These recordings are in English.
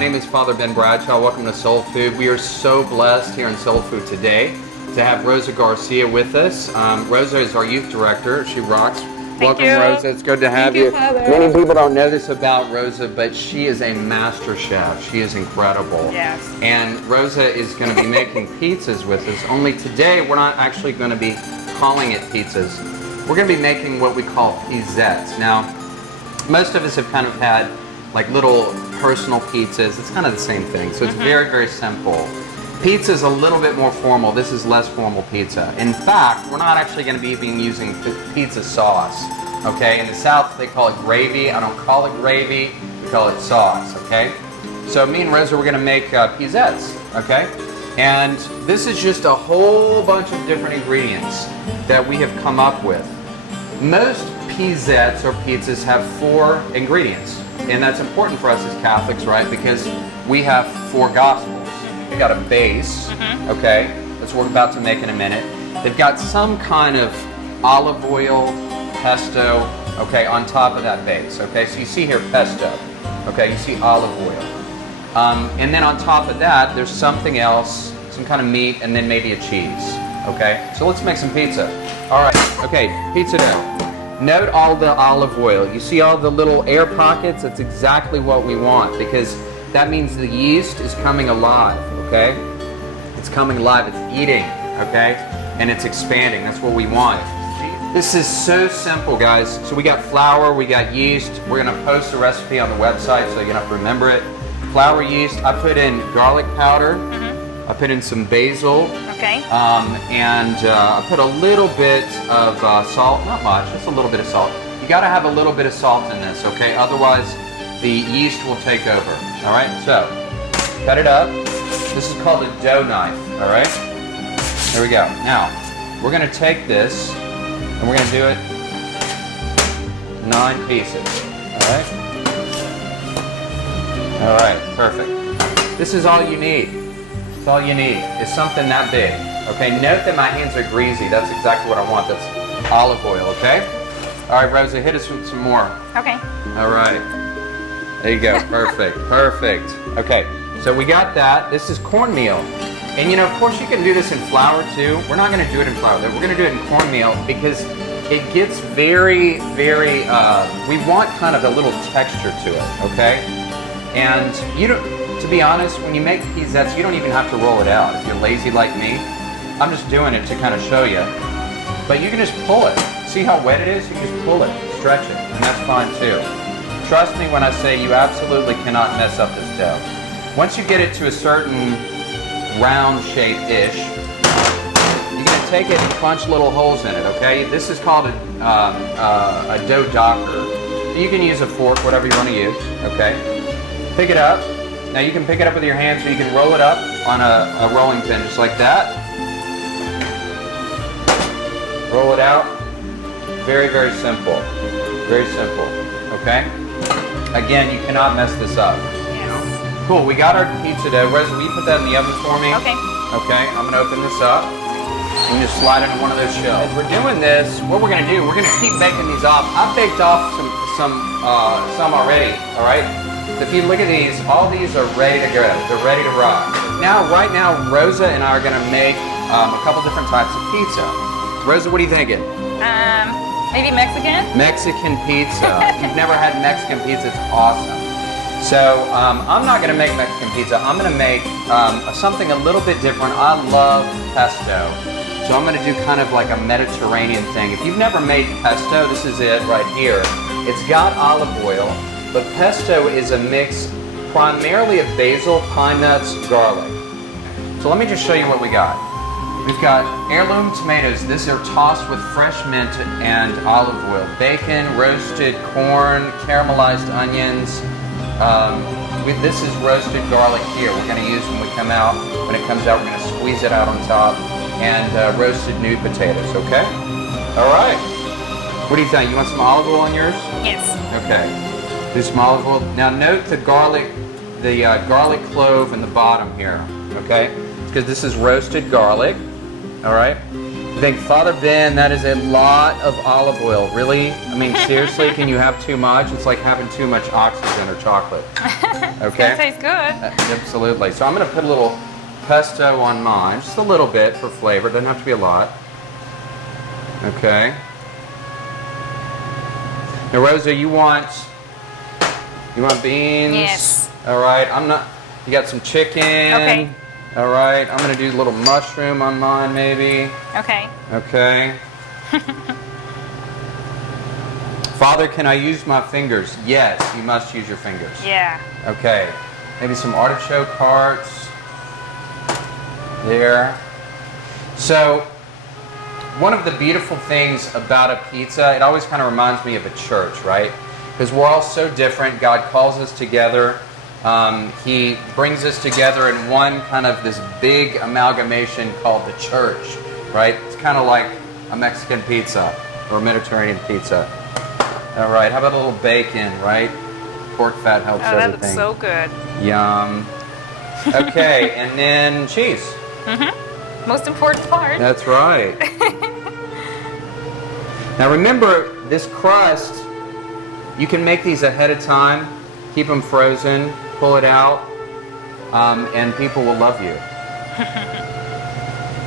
name is Father Ben Bradshaw. Welcome to Soul Food. We are so blessed here in Soul Food today to have Rosa Garcia with us. Rosa is our youth director. She rocks. Welcome, Rosa. It's good to have you. Many people don't know this about Rosa, but she is a master chef. She is incredible. Yes. And Rosa is going to be making pizzas with us. Only today, we're not actually going to be calling it pizzas. We're going to be making what we call pizzettes. Now, most of us have kind of had like little personal pizzas. It's kind of the same thing. So it's very, very simple. Pizza is a little bit more formal. This is less formal pizza. In fact, we're not actually going to be even using pizza sauce. Okay? In the South, they call it gravy. I don't call it gravy. We call it sauce. Okay? So me and Rosa, we're going to make pizzettes. Okay? And this is just a whole bunch of different ingredients that we have come up with. Most pizzettes or pizzas have 4 ingredients. And that's important for us as Catholics, right? Because we have 4 Gospels. We've got a base, okay? That's what we're about to make in a minute. They've got some kind of olive oil, pesto, okay, on top of that base, okay? So you see here pesto, okay? You see olive oil. And then on top of that, there's something else, some kind of meat, and then maybe a cheese, okay? So let's make some pizza. All right, okay, pizza dough. Note all the olive oil. You see all the little air pockets? That's exactly what we want because that means the yeast is coming alive, okay? It's coming alive, it's eating, okay? And it's expanding, that's what we want. This is so simple, guys. So we got flour, we got yeast. We're gonna post the recipe on the website so you don't have to remember it. Flour, yeast, I put in garlic powder. I put in some basil. Okay. And I put a little bit of salt, not much, just a little bit of salt. You gotta have a little bit of salt in this, okay? Otherwise, the yeast will take over, all right? So, cut it up. This is called a dough knife, all right? There we go. Now, we're gonna take this, and we're gonna do it 9 pieces, all right? All right, perfect. This is all you need. That's all you need. It's something that big. Okay, note that my hands are greasy. That's exactly what I want. That's olive oil, okay? All right, Rosa, hit us with some more. Okay. All right. There you go. Perfect. Perfect. Okay, so we got that. This is cornmeal. And you know, of course you can do this in flour too. We're not going to do it in flour. We're going to do it in cornmeal because it gets very, very, we want kind of a little texture to it, okay? And you don't, to be honest, when you make pizzettes, you don't even have to roll it out. If you're lazy like me, I'm just doing it to kind of show you. But you can just pull it. See how wet it is? You can just pull it, stretch it, and that's fine too. Trust me when I say you absolutely cannot mess up this dough. Once you get it to a certain round shape-ish, you're going to take it and punch little holes in it, okay? This is called a dough docker. You can use a fork, whatever you want to use, okay? Pick it up. Now you can pick it up with your hands, or you can roll it up on a rolling pin, just like that. Roll it out. Very, very simple. Very simple. Okay? Again, you cannot mess this up. Yes. Cool, we got our pizza dough. Rosa, will you put that in the oven for me? Okay. Okay, I'm gonna open this up. You can just slide it in one of those shells. As we're doing this, what we're gonna do, we're gonna keep baking these off. I've baked off some already, all right? If you look at these, all these are ready to go. They're ready to rock. Now, right now, Rosa and I are going to make a couple different types of pizza. Rosa, what are you thinking? Maybe Mexican? Mexican pizza. If you've never had Mexican pizza, it's awesome. So, I'm not going to make Mexican pizza. I'm going to make something a little bit different. I love pesto. So I'm going to do kind of like a Mediterranean thing. If you've never made pesto, this is it right here. It's got olive oil. But pesto is a mix primarily of basil, pine nuts, garlic. So let me just show you what we got. We've got heirloom tomatoes. These are tossed with fresh mint and olive oil. Bacon, roasted corn, caramelized onions. This is roasted garlic here. We're going to use when we come out. When it comes out, we're going to squeeze it out on top. And roasted new potatoes, okay? All right. What do you think? You want some olive oil on yours? Yes. Okay. Do some olive oil. Now note the garlic clove in the bottom here, okay? Because this is roasted garlic, all right? I think, Father Ben, that is a lot of olive oil. Really? I mean, seriously, can you have too much? It's like having too much oxygen or chocolate. It's Okay? gonna taste good. Absolutely. So I'm going to put a little pesto on mine, just a little bit for flavor. Doesn't have to be a lot. Okay. Now, Rosa, you want beans? Yes. All right. You got some chicken. Okay. All right. I'm going to do a little mushroom on mine, maybe. Okay. Okay. Father, can I use my fingers? Yes, you must use your fingers. Yeah. Okay. Maybe some artichoke hearts. There. So, one of the beautiful things about a pizza, it always kind of reminds me of a church, right? Because we're all so different. God calls us together. He brings us together in one kind of this big amalgamation called the church, right? It's kind of like a Mexican pizza or a Mediterranean pizza. All right, how about a little bacon, right? Pork fat helps that everything. looks so good. Yum. Okay, and then cheese. Mm-hmm. Most important part. That's right. Now remember, this crust, you can make these ahead of time, keep them frozen, pull it out, and people will love you.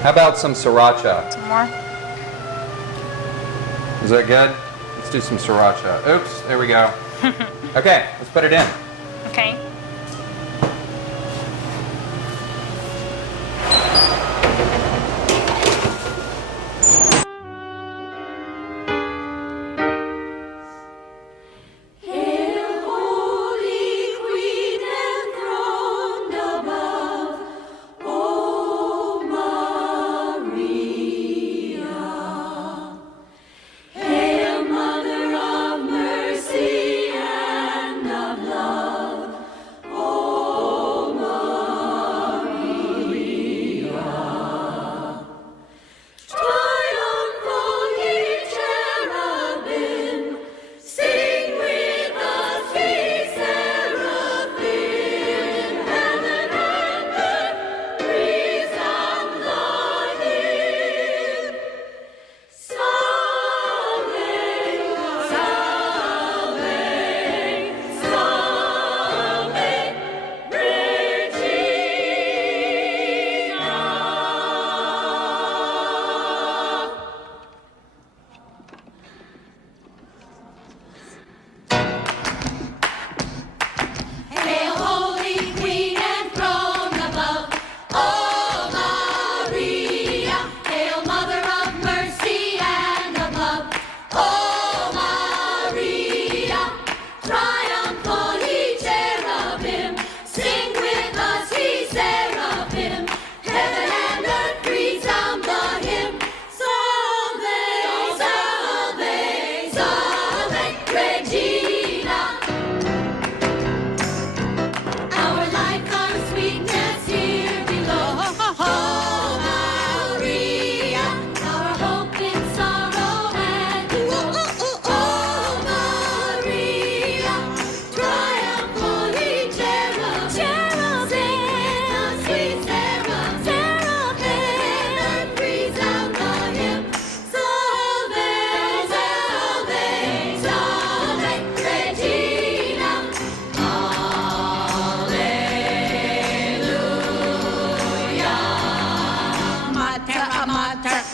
How about some sriracha? Some more? Is that good? Let's do some sriracha. Oops, there we go. Okay, let's put it in. Okay.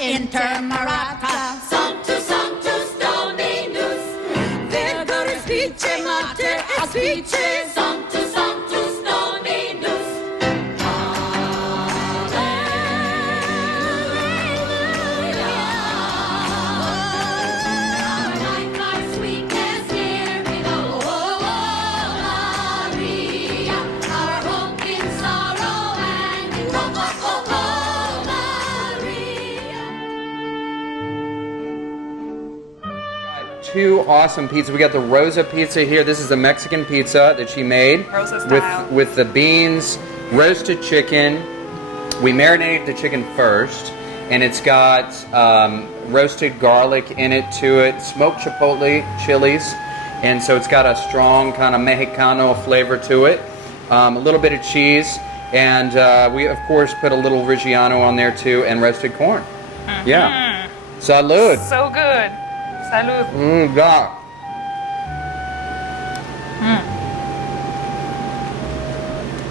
Inter Marata, Sanctus, Sanctus Dominus, Vergor Spice Mater, Aspice, Sanctus, Sanctus Dominus. Hallelujah. Our life, our sweetness, here we go. Oh, Maria, our hope in sorrow and in hope. Two awesome pizzas. We got the Rosa pizza here. This is the Mexican pizza that she made Rosa style. with the beans, roasted chicken. We marinated the chicken first, and it's got roasted garlic in it to it, smoked chipotle chilies, and so it's got a strong kind of Mexicano flavor to it. A little bit of cheese, and we of course put a little Reggiano on there too, and roasted corn. Yeah. Salud. So good. Salud. Yeah.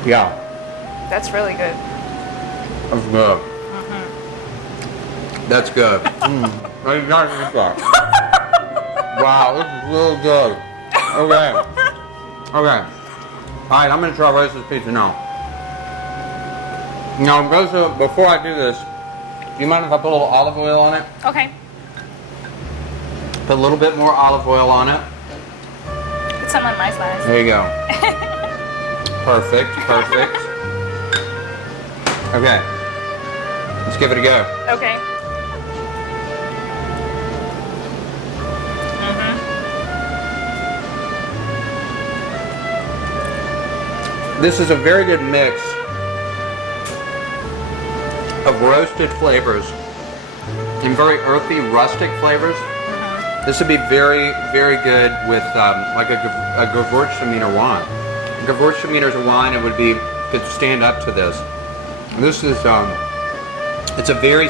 Yeah. That's really good. That's good. That's good. Wow, this is really good. Okay. Okay. Alright, I'm gonna try Rosa's pizza now. Now, Rosa, before I do this, do you mind if I put a little olive oil on it? Okay. Put a little bit more olive oil on it. Put some on my slice. There you go. Perfect, perfect. Okay. Let's give it a go. Okay. This is a very good mix of roasted flavors and very earthy, rustic flavors. This would be very, very good with like a Gewürztraminer wine. Gewürztraminer is a wine that could stand up to this. And this is it's a very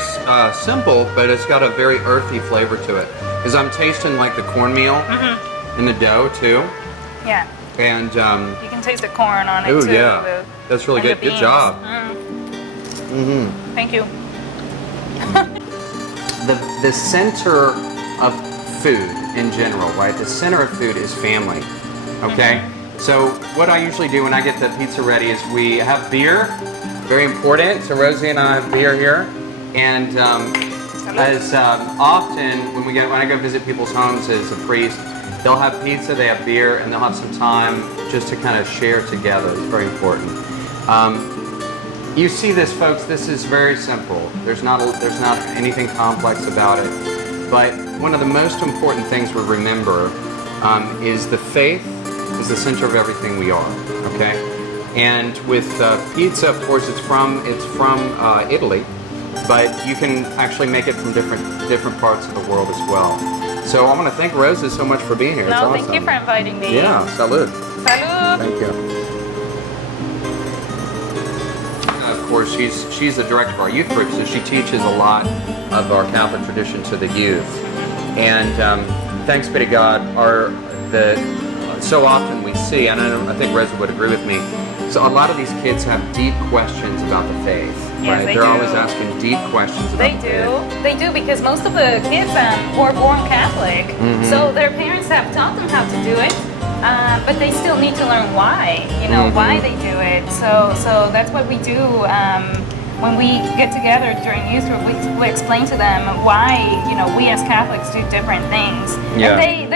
simple, but it's got a very earthy flavor to it. Because I'm tasting like the cornmeal in the dough too. Yeah. And You can taste the corn on it oh too. yeah, that's really and the good. Good beans. job. Thank you. The center of food in general, right? The center of food is family. Okay. So what I usually do when I get the pizza ready is we have beer, very important. So Rosie and I have beer here, and as often when I go visit people's homes as a priest, they'll have pizza, they have beer, and they'll have some time just to kind of share together. It's very important. You see this, folks. This is very simple. There's not anything complex about it. But one of the most important things we remember is the faith is the center of everything we are. Okay, and with pizza, of course, it's from Italy, but you can actually make it from different parts of the world as well. So I want to thank Rosa so much for being here. It's No, awesome. thank you for inviting me. Yeah, salud. Salud. Thank you. Of course, she's the director of our youth group, so she teaches a lot of our Catholic tradition to the youth. And thanks be to God, so often we see, and I think Rosa would agree with me, so a lot of these kids have deep questions about the faith. Yes, right? they They're do. always asking deep questions about They the do. faith. They do because most of the kids were born Catholic, so their parents have taught them how to do it, but they still need to learn why. You know why they do it. So that's what we do. When we get together during youth group, we explain to them why we as Catholics do different things, Yeah. and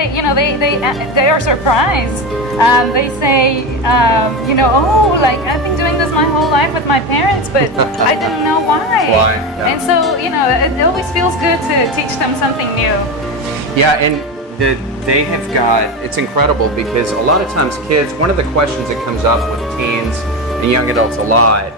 they are surprised. They say, oh, like I've been doing this my whole life with my parents, but I didn't know why. Why, yeah. And so it always feels good to teach them something new. Yeah, and they have got, it's incredible because a lot of times kids, one of the questions that comes up with teens and young adults a lot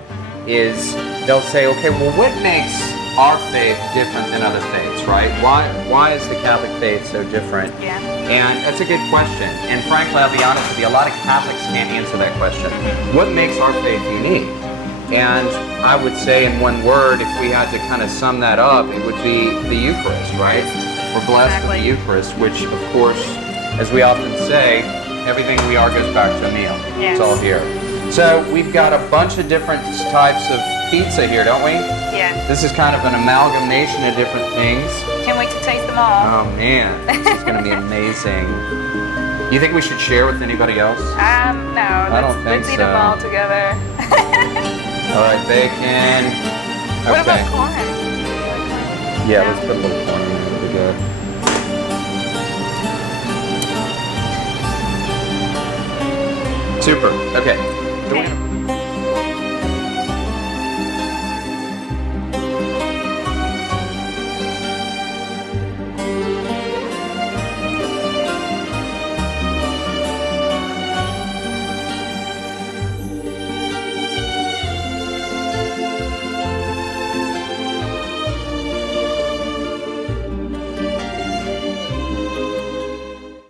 is they'll say, okay, well, what makes our faith different than other faiths, right? Why is the Catholic faith so different? Yeah. And that's a good question. And frankly, I'll be honest with you, a lot of Catholics can't answer that question. What makes our faith unique? And I would say in one word, if we had to kind of sum that up, it would be the Eucharist, right? We're blessed with the Exactly. Eucharist, which of course, as we often say, everything we are goes back to a meal. Yes. It's all here. So we've got a bunch of different types of pizza here, don't we? Yeah. This is kind of an amalgamation of different things. Can't wait to taste them all. Oh man, this is going to be amazing. You think we should share with anybody else? No. I don't think let's eat them so. all together. All right, bacon. What Okay. about corn? Yeah, let's put a little corn in there. That'll be good. Super. Okay. Do we-